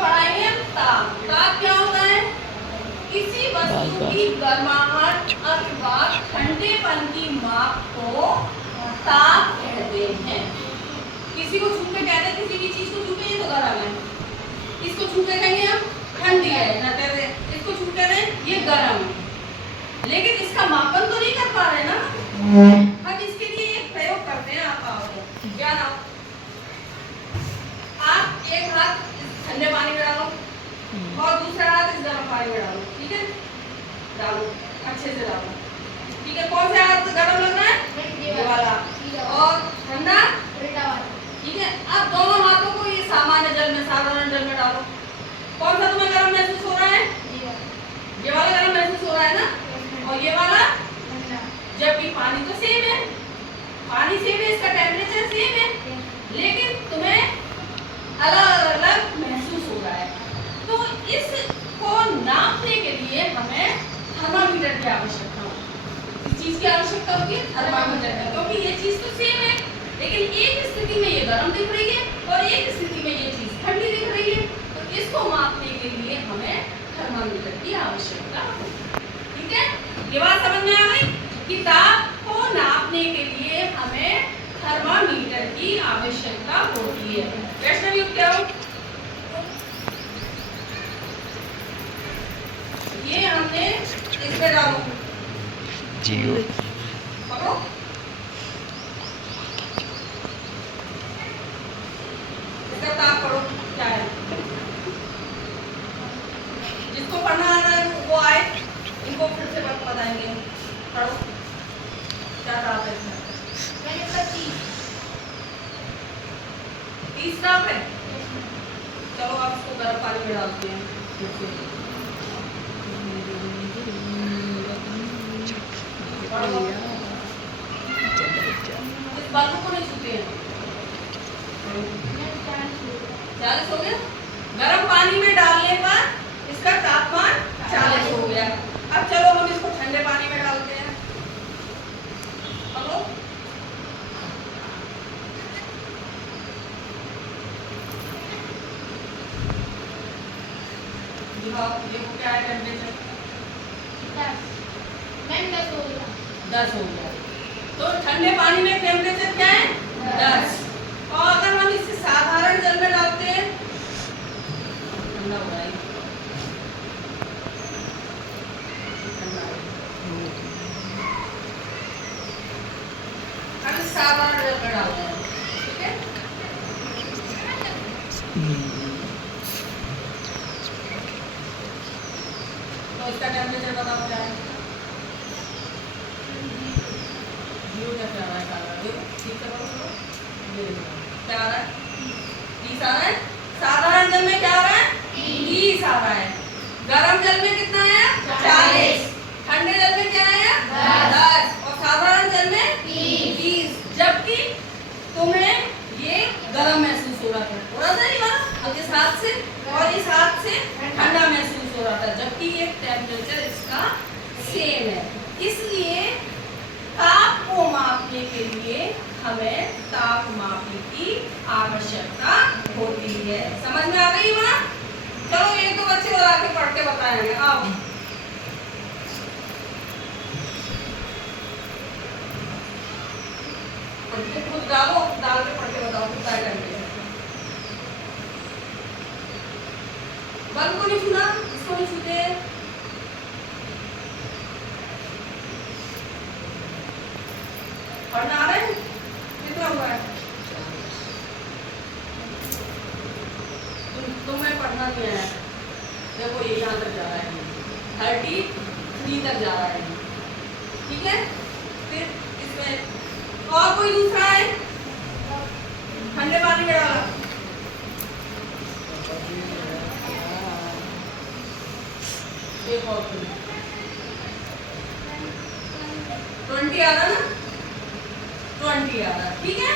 बढ़ाएंगे हम ताप। ताप क्या होता है? किसी वस्तु की गर्माहट अथवा ठंडेपन की माप को ताप कहते हैं। किसी को छू के कहते हैं, किसी भी चीज को छू के, ये तो गर्म है, इसको छू के कहेंगे हम ठंडी है, इसको छू के ये गर्म है, लेकिन इसका मापन तो नहीं कर पा रहे ना। हम इसके लिए एक प्रयोग करते हैं। आप आओ, क्या नाम? आप एक हाथ ठंडे पानी में डालो और दूसरा हाथ इस गर्म पानी में डालो, ठीक है? डालो, अच्छे से डालो, ठीक है? कौन सा हाथ गर्म लग रहा है? ये वाला। और ठंडा, ठीक है? अब दोनों हाथों को ये सामान्य जल में, साधारण जल में डालो। कौन सा तुम्हें गर्म महसूस हो रहा है? ये वाला गर्म महसूस हो रहा है ना, और ये वाला, जबकि पानी तो सेम है, पानी सेम है, इसका टेम्परेचर सेम है, लेकिन तुम्हें अलग अलग महसूस हो रहा है। तो इसको नापने के लिए हमें थर्मामीटर की आवश्यकता होगी। इस चीज की आवश्यकता होगी थर्मामीटर की, क्योंकि ये चीज तो सेम है, लेकिन एक स्थिति में ये गर्म दिख रही है और एक स्थिति में ये चीज ठंडी दिख रही है। तो इसको मापने के लिए हमें थर्मामीटर की आवश्यकता होगी, ठीक है? ये बात समझ में आ गई कि ताप को नापने के लिए हमें थर्मामीटर की आवश्यकता होती है। वैष्णवी क्या हो? ये हमने इसमें डालो जियो पकड़ो, इसका ताप पढ़ो क्या है। जिसको पढ़ना आ रहा है वो आए, इनको फिर से बताएंगे। पढ़ो क्या ताप है इसमें? 30 ताप है। चलो आप इसको गर्म पानी में डालते हैं। इस बालू को नहीं छूते हैं। 40 हो गया। गर्म पानी में डालने पर इसका तापमान 40 हो गया। अब चलो हम इसको ठंडे पानी में डालते हैं। पकड़ो, देखो क्या है टेम्परेचर? 10 हो गया। तो ठंडे पानी में टेम्परेचर क्या है? 10। और अगर हम इसे साधारण जल में डालते हैं, ठंडा हो रहा है, हम साधारण जल में डालते हैं, ठीक है? तो इसका टेम्परेचर बताओ क्या है? जीरो क्या आ रहा है? ठीक है, क्या आ रहा है? 30 आ रहा है। साधारण जल में क्या आ रहा है? 30 आ रहा है। गर्म जल में कितना है? 40। ठंडे जल में क्या है? 10। और साधारण जल में 30। जबकि तुम्हें ये गर्म महसूस हो रहा था नहीं वहाँ? अब इस हाथ से और इस हाथ से ठंडा महसूस हो रहा था, जबकि ये टेम्परेचर इसका सेम है। इसलिए ताप को मापने के लिए हमें ताप मापी की आवश्यकता होती है। समझ में आ गई बात? चलो एक दो बच्चे और आके पढ़ के बताएंगे। आओ, खुद डालो, डाल के पढ़ के बताओ कितना टेम्परेचर। बल्ब को नहीं छूना, इसको नहीं छूते। पढ़ना आ रहा है? कितना हुआ है? तुम्हें पढ़ना नहीं है। देखो ये यहाँ तक जा रहा है, 33 तक जा रहा है, ठीक है? फिर इसमें और कोई दूसरा है? ठंडे पानी में डाला, एक और 20 आ रहा ना, 20 आ रहा, ठीक है?